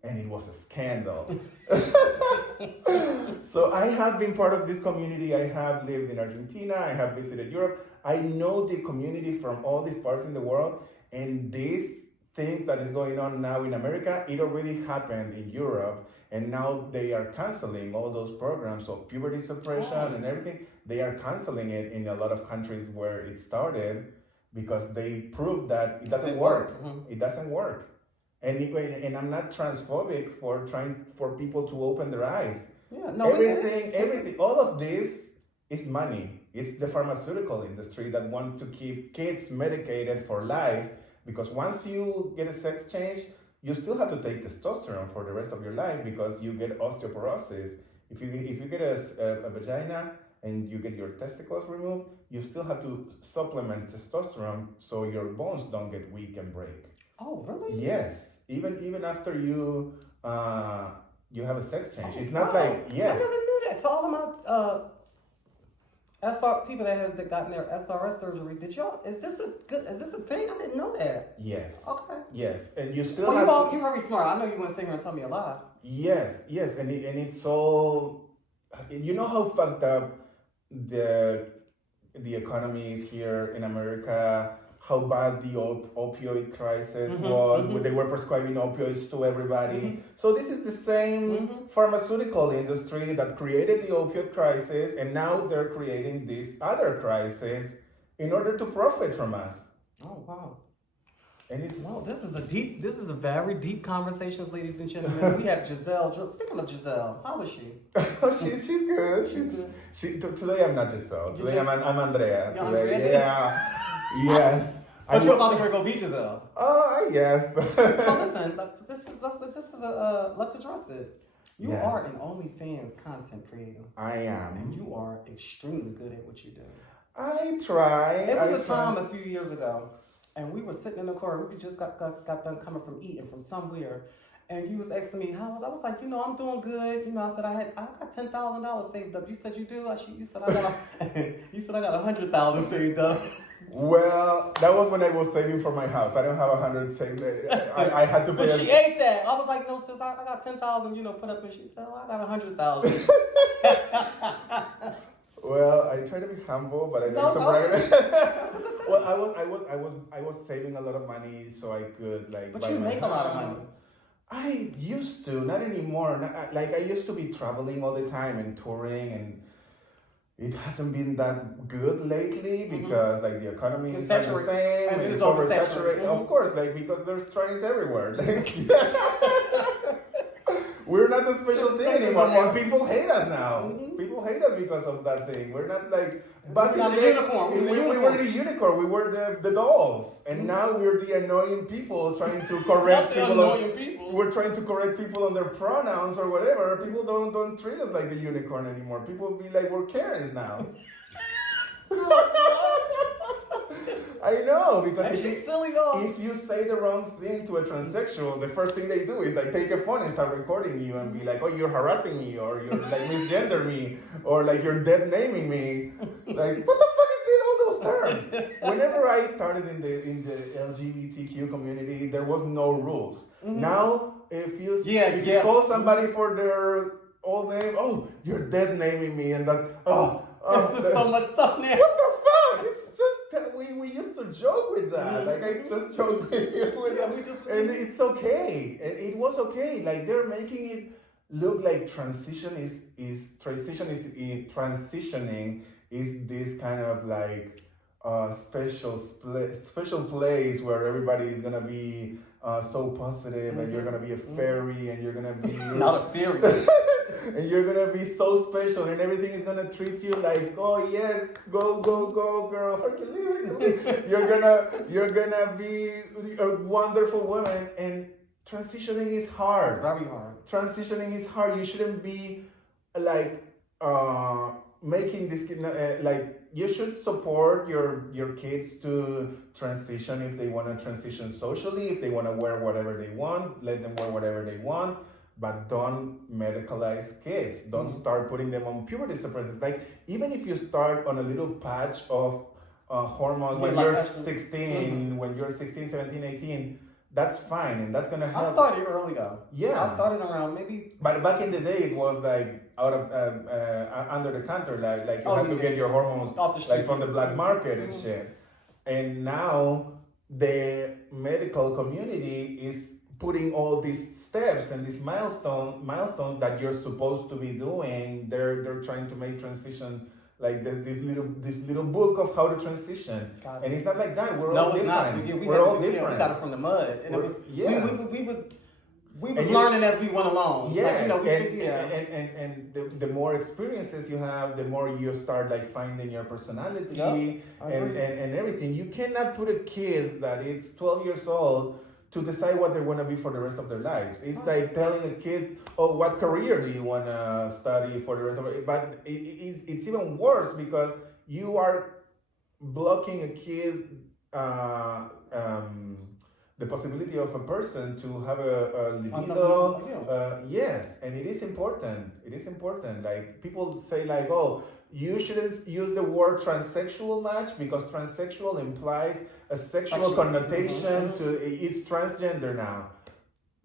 and it was a scandal. So I have been part of this community. I have lived in Argentina. I have visited Europe. I know the community from all these parts in the world, and these things that is going on now in America, it already happened in Europe, and now they are canceling all those programs of puberty suppression and everything. They are canceling it in a lot of countries where it started because they proved that it doesn't work. It doesn't work. And I'm not transphobic for trying for people to open their eyes. Yeah, no, everything, all of this is money. It's the pharmaceutical industry that want to keep kids medicated for life, because once you get a sex change, you still have to take testosterone for the rest of your life because you get osteoporosis if you get a vagina and you get your testicles removed, you still have to supplement testosterone so your bones don't get weak and break. Oh, really? Yes, even after you have a sex change, Oh, it's not wow. like yes. I never knew that. To all of my people that have gotten their SRS surgery, is this a thing? I didn't know that. Yes. Okay. Yes, and you still Well, you're very smart. I know you wouldn't sit here and tell me a lie. Yes, and it's so. You know how fucked up the economy is here in America. How bad the opioid crisis was, when they were prescribing opioids to everybody. So this is the same pharmaceutical industry that created the opioid crisis, and now they're creating this other crisis in order to profit from us. Oh, wow. And it's this is a very deep conversation, ladies and gentlemen. We have Giselle. Speaking of Giselle, how is she? she's good. Today I'm not Giselle. Today I'm Andrea. You're Today, Andrea? yeah. Yes. But you're about to go be Giselle. Oh, yes. So listen, let's address it. You Yeah. are an OnlyFans content creator. I am. And you are extremely good at what you do. I try. It was a time a few years ago, and we were sitting in the car. We just got done coming from eating from somewhere, and you was asking me how I was like, I'm doing good. I said I got $10,000 saved up. You said you do. You said I got you said I got 100,000 saved up. Well, that was when I was saving for my house. I don't have 100 saved. I had to pay. But she ate that. I was like, no, sis, I got 10,000. Put up, and she said, I got 100,000. Well, I try to be humble, but I don't brag. Well, I was saving a lot of money so I could But buy you my make a lot of house. money. I used to, not anymore. I used to be traveling all the time and touring, and it hasn't been that good lately because the economy is not the same and it's oversaturated. Of course, because there's trains everywhere. We're not the special thing anymore, and people hate us now. People hate us because of that thing. We're not back in the day. We were the unicorn. We were the dolls, and now we're the annoying people trying to correct people. We're trying to correct people on their pronouns or whatever. People don't treat us like the unicorn anymore. People be like, we're Karens now. I know, because if you say the wrong thing to a transsexual, the first thing they do is take a phone and start recording you and be like, oh, you're harassing me, or you're misgender me, or you're dead naming me. What the fuck is all those terms? Whenever I started in the LGBTQ community, there was no rules. Now, if you call somebody for their old name, oh, you're dead naming me, and that, there's so much stuff there. What the fuck? It's just we used to joke with that. I just joke with you with that. And it's okay. And it was okay. They're making it look like transitioning is this kind of special place where everybody is gonna be so positive, and you're gonna be a fairy, and you're gonna be not a fairy. And you're gonna be so special, and everything is gonna treat you like, oh yes, go girl, Hercules. You're gonna be a wonderful woman, and transitioning is hard. It's very hard. Transitioning is hard. You shouldn't be making this you should support your kids to transition if they want to transition socially. If they want to wear whatever they want, let them wear whatever they want. But don't medicalize kids. Don't start putting them on puberty suppressants. Even if you start on a little patch of hormones when you're 16, when you're 16, 17, 18, that's fine, and that's gonna help. I started early though. Yeah. I started around maybe. But back in the day, it was out of under the counter, you had to get your hormones off the street, from the black market and shit. And now the medical community is putting all these steps and these milestones that you're supposed to be doing. They're trying to make transition this little book of how to transition. And it's not like that. We're all different. We're all different. We got it from the mud, and we was and learning as we went along. Yes, and the more experiences you have, the more you start finding your personality and everything. You cannot put a kid that is 12 years old to decide what they want to be for the rest of their lives. It's like telling a kid, oh, what career do you want to study for the rest of it? But it's even worse because you are blocking a kid the possibility of a person to have a libido. Yes, and it is important. It is important. Like people say, like, oh, you shouldn't use the word transsexual much because transsexual implies a sexual connotation to it's transgender now.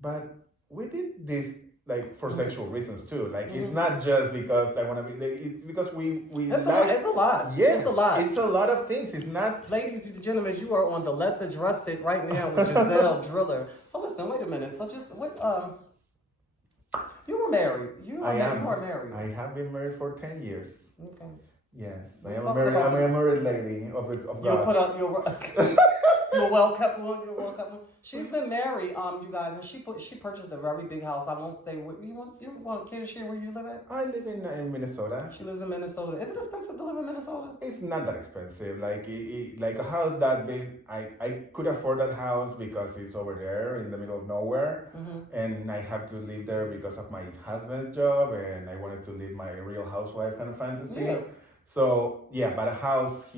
But we did this like for sexual reasons too. Like it's not just because I want to be. It's because we it's like. It's a lot. Yes, it's a lot. It's a lot of things. It's not. Ladies and gentlemen, you are on the Let's Address It right now with Giselle Driller. So listen, wait a minute. So just what? You were married. You are married. I have been married for 10 years. Okay. Yes, I am a married lady of God. You put up your. You're well kept one. You're well kept one. She's been married, you guys, and she purchased a very big house. I won't say what you want. Care to share where you live at? I live in Minnesota. She lives in Minnesota. Is it expensive to live in Minnesota? It's not that expensive. Like a house that big, I could afford that house because it's over there in the middle of nowhere, and I have to live there because of my husband's job, and I wanted to live my real housewife kind of fantasy. Yeah. So yeah, but a house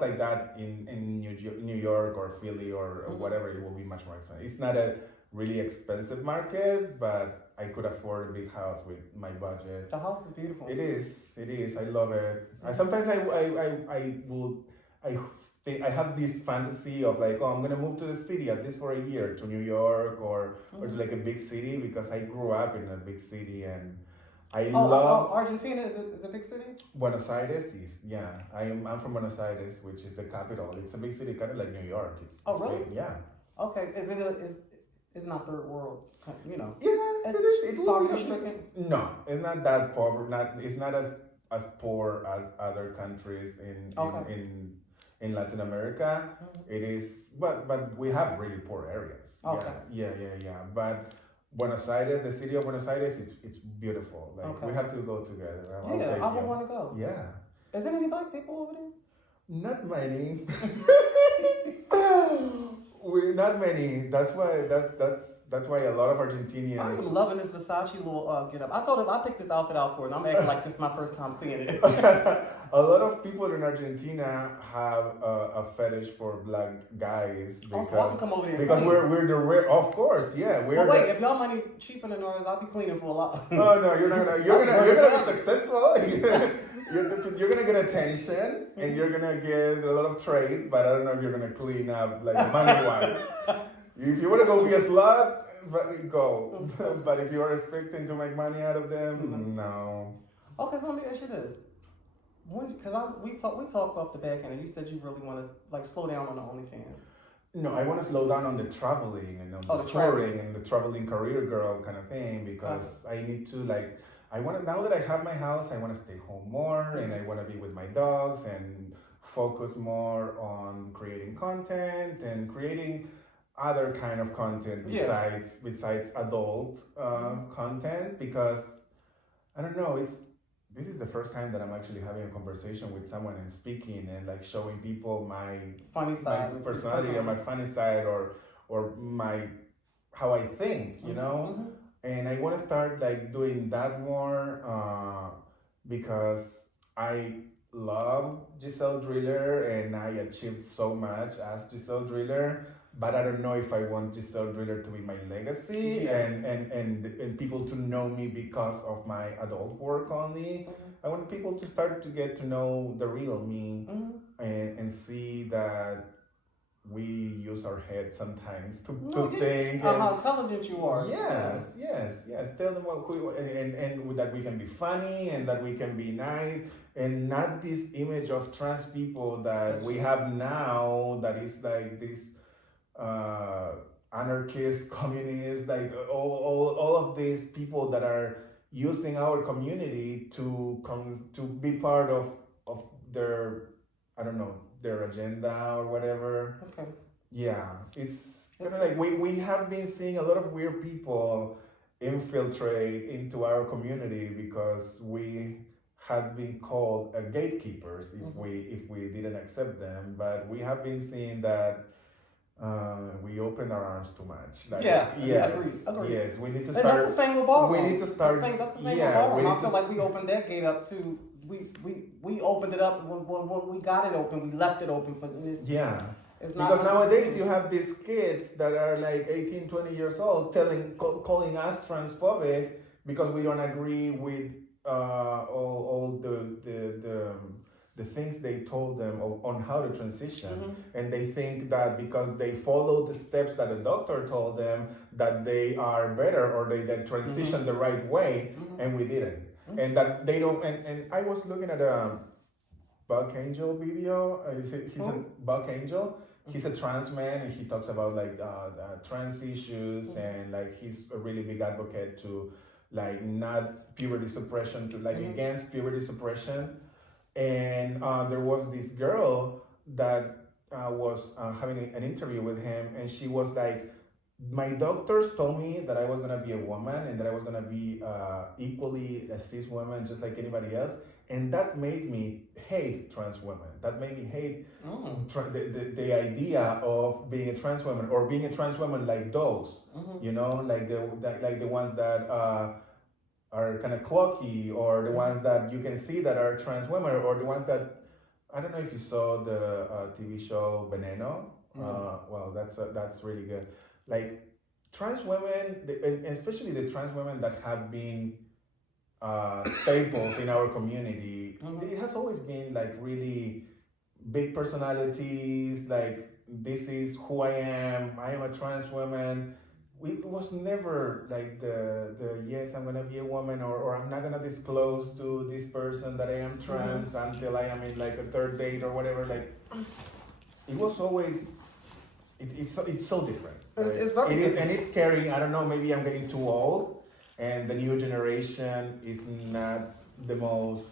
like that in New York or Philly or whatever, it will be much more expensive. It's not a really expensive market, but I could afford a big house with my budget. The house is beautiful. It is. I love it. Sometimes I have this fantasy of like, oh, I'm gonna move to the city at least for a year to New York or to like a big city because I grew up in a big city and. I love Argentina is a big city. Buenos Aires is I'm from Buenos Aires, which is the capital. It's a big city, kind of like New York. It's really? Big, yeah. Okay, it's not third world, you know? Yeah, it is. It poverty stricken. No, it's not that poor. It's not as poor as other countries in Latin America. It is, but we have really poor areas. Okay. Yeah. But Buenos Aires, the city of Buenos Aires, it's beautiful. Like we have to go together. I would want to go. Yeah. Is there any black people over there? Not many. Not many. That's why a lot of Argentinians. I'm loving this Versace little get up. I told him I picked this outfit out for it, and I'm acting like this is my first time seeing it. A lot of people in Argentina have a fetish for black guys because so I can come over here because we're the rare. Of course, yeah. Wait, if y'all money cheaper than ours, I'll be cleaning for a lot. Oh no, you're gonna be successful. You're gonna get attention and you're gonna get a lot of trade, but I don't know if you're gonna clean up like money wise. If you want to go be a slut, go. But if you are expecting to make money out of them, no. Okay, so let me ask you this. Because we talked off the back end, and you said you really want to like slow down on the OnlyFans. No, I want to slow down on the traveling and on the touring and the traveling career girl kind of thing because I need to like. Now that I have my house, I want to stay home more and I want to be with my dogs and focus more on creating content and creating other kind of content besides adult content because I don't know, this is the first time that I'm actually having a conversation with someone and speaking and like showing people my funny side, my personality or my funny side or my how I think, you know. And I want to start like doing that more because I love Giselle Driller and I achieved so much as Giselle Driller, but I don't know if I want Giselle Driller to be my legacy and people to know me because of my adult work only. I want people to start to get to know the real me and see that we use our head sometimes to think. How intelligent you are. Yes. Tell them and that we can be funny and that we can be nice and not this image of trans people that we have now that is like this anarchist, communist, like all of these people that are using our community to be part of their, I don't know, their agenda or whatever. Okay. Yeah, it's kind of like we have been seeing a lot of weird people infiltrate into our community because we had been called gatekeepers if we didn't accept them. But we have been seeing that we open our arms too much. Like, Yeah, yes, agree. yes, we need to And start. that's the same with ballroom. We need to start. That's the same Yeah, with ballroom. we I need feel to. like we opened that gate up too. We opened it up when we got it open. We left it open for this. Yeah. It's not Because nowadays you have these kids that are like 18, 20 years old calling us transphobic because we don't agree with all the things they told them on how to transition. And they think that because they follow the steps that a doctor told them that they are better or they transition the right way, and we didn't. And that they don't, and I was looking at a Buck Angel video. He's a Buck Angel. He's a trans man, and he talks about like trans issues, and like he's a really big advocate to like not puberty suppression, to like against puberty suppression. And there was this girl that was having an interview with him, and she was like, my doctors told me that I was gonna be a woman and that I was gonna be equally a cis woman just like anybody else, and that made me hate trans women. That made me hate the idea of being a trans woman or being a trans woman like those, you know, like the ones that are kind of cloaky, or the ones that you can see that are trans women, or the ones that I don't know if you saw the TV show Veneno. Well, that's really good. Like trans women, and especially the trans women that have been staples in our community, it has always been like really big personalities. Like, this is who I am a trans woman. It was never like the yes, I'm gonna be a woman, or I'm not gonna disclose to this person that I am trans until I am in like a third date or whatever. Like, it was always it's so different. It's very different. And it's scary. I don't know, maybe I'm getting too old, and the new generation is not the most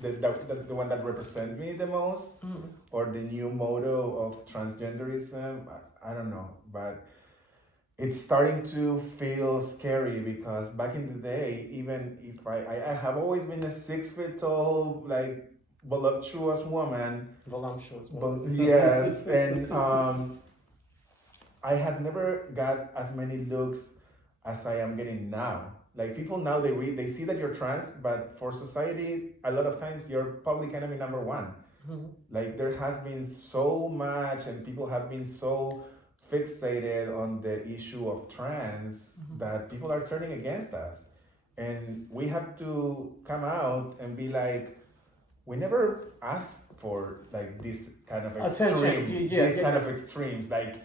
the one that represents me the most, or the new motto of transgenderism. I don't know, but it's starting to feel scary, because back in the day, even if I have always been a 6 feet tall, like voluptuous woman. Yes, and I had never got as many looks as I am getting now. Like, people now, they see that you're trans, but for society, a lot of times you're public enemy number one. Like, there has been so much, and people have been so fixated on the issue of trans that people are turning against us. And we have to come out and be like, we never asked for like this kind of extreme, kind of extremes, like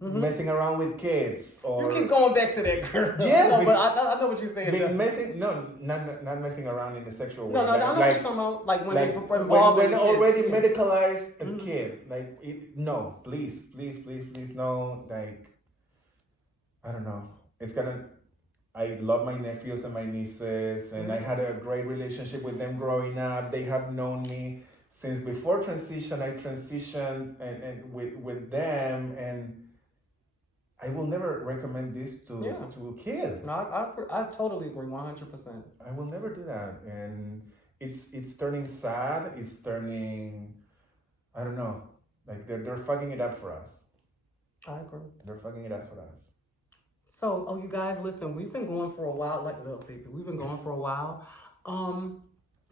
messing around with kids, or you keep going back to that, girl. Yeah, no, but I know what you're saying. Not messing around in the sexual way. No, I know what you're talking about. Like when they involve when already medicalized a kid. Like, no, please, no. Like, I don't know. I love my nephews and my nieces, and I had a great relationship with them growing up. They have known me since before transition. I transitioned and with them, and I will never recommend this to a kid. No, I totally agree, 100%. I will never do that, and it's turning sad. It's turning, I don't know, like they're fucking it up for us. I agree. They're fucking it up for us. So, you guys, listen, we've been going for a while, like little baby. We've been going for a while.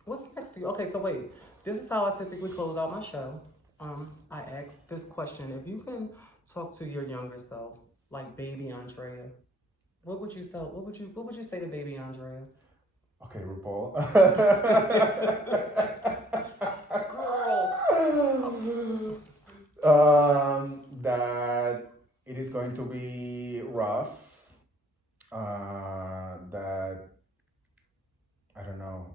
What's next for you? Okay, so wait. This is how I typically close out my show. I ask this question: if you can talk to your younger self, like baby Andrea, what would you say? What would you say to baby Andrea? Okay, RuPaul. Girl. That it is going to be rough. That I don't know.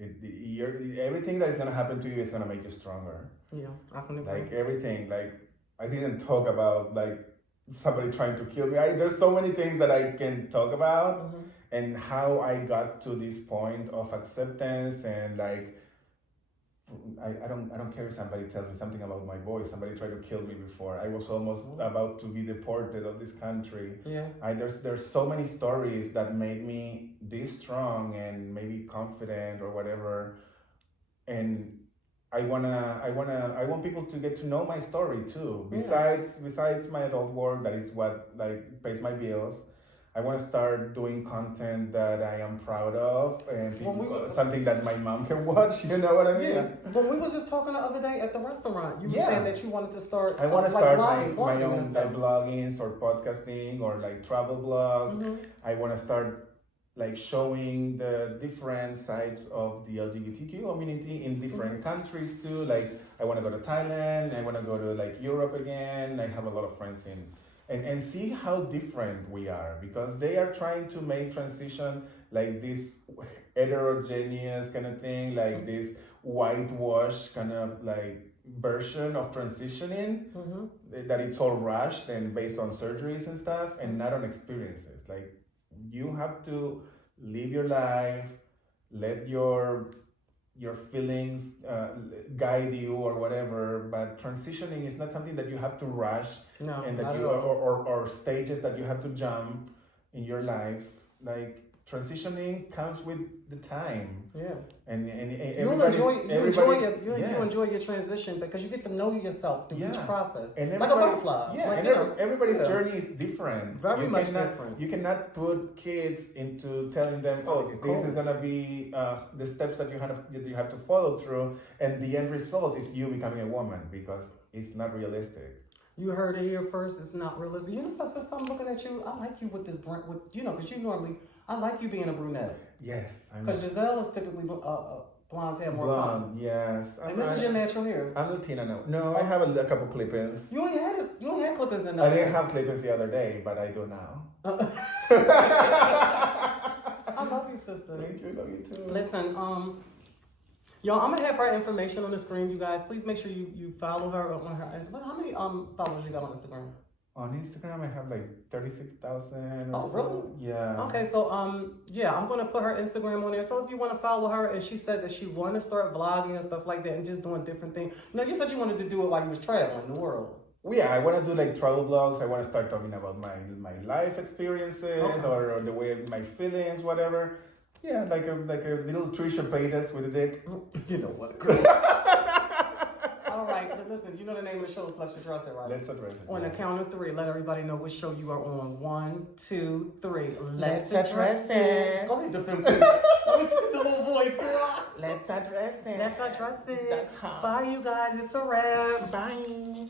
Everything that is gonna happen to you is gonna make you stronger. Yeah, I can agree. Like everything. Like, I didn't talk about like somebody trying to kill me. There's so many things that I can talk about, and how I got to this point of acceptance, and like I don't care if somebody tells me something about my voice. Somebody tried to kill me before. I was almost about to be deported of this country. Yeah. There's so many stories that made me this strong and maybe confident or whatever. And I want people to get to know my story too. Yeah. Besides my adult work, that is what like pays my bills. I want to start doing content that I am proud of and something that my mom can watch. You know what I mean? Yeah. When we was just talking the other day at the restaurant, you were saying that you wanted to start. I want to start my blogging own like bloggings or podcasting or like travel blogs. Mm-hmm. I want to start like showing the different sides of the LGBTQ community in different countries too. Like I want to go to Thailand. I want to go to like Europe again. I have a lot of friends in. And see how different we are, because they are trying to make transition like this heterogeneous kind of thing, like this whitewash kind of like version of transitioning, that it's all rushed and based on surgeries and stuff and not on experiences. Like you have to live your life, let your feelings guide you or whatever, but transitioning is not something that you have to rush, and that you or stages that you have to jump in your life. Like transitioning comes with the time. Yeah. And you enjoy your transition because you get to know yourself through each process. And like a butterfly. Yeah, like, and everybody's journey is different. Very much different. You cannot put kids into telling them, this is gonna be the steps that you have to follow through, and the end result is you becoming a woman, because it's not realistic. You heard it here first. It's not realistic. You know, plus I'm looking at you. I like you with this because you normally. I like you being a brunette. Yes. Because Giselle is typically blonde hair, more blonde. Yes. And this is your natural hair. I'm Latina now. No, I have a couple clip-ins. You only had clip-ins in I didn't have clip-ins the other day, but I do now. I love you, sister. Thank you. Love you too. Listen, y'all, I'm gonna have her information on the screen. You guys, please make sure you follow her on her. How many followers you got on Instagram? On Instagram, I have like 36,000. Oh, really? Yeah. Okay, so yeah, I'm gonna put her Instagram on there. So if you want to follow her, and she said that she wanted to start vlogging and stuff like that, and just doing different things. You said you wanted to do it while you was traveling the world. Well, yeah, I want to do like travel vlogs. I want to start talking about my life experiences, or the way my feelings, whatever. Yeah, like a little Trisha Paytas with a dick. You know what? All right, but listen, you know the name of the show is Let's Address It, right? Let's address it. On the count of three, let everybody know which show you are on. 1, 2, 3. Let's address it. Go ahead, the film. Let me see the little voice. Let's address it. Let's address it. That's hot. Bye, you guys. It's a wrap. Bye.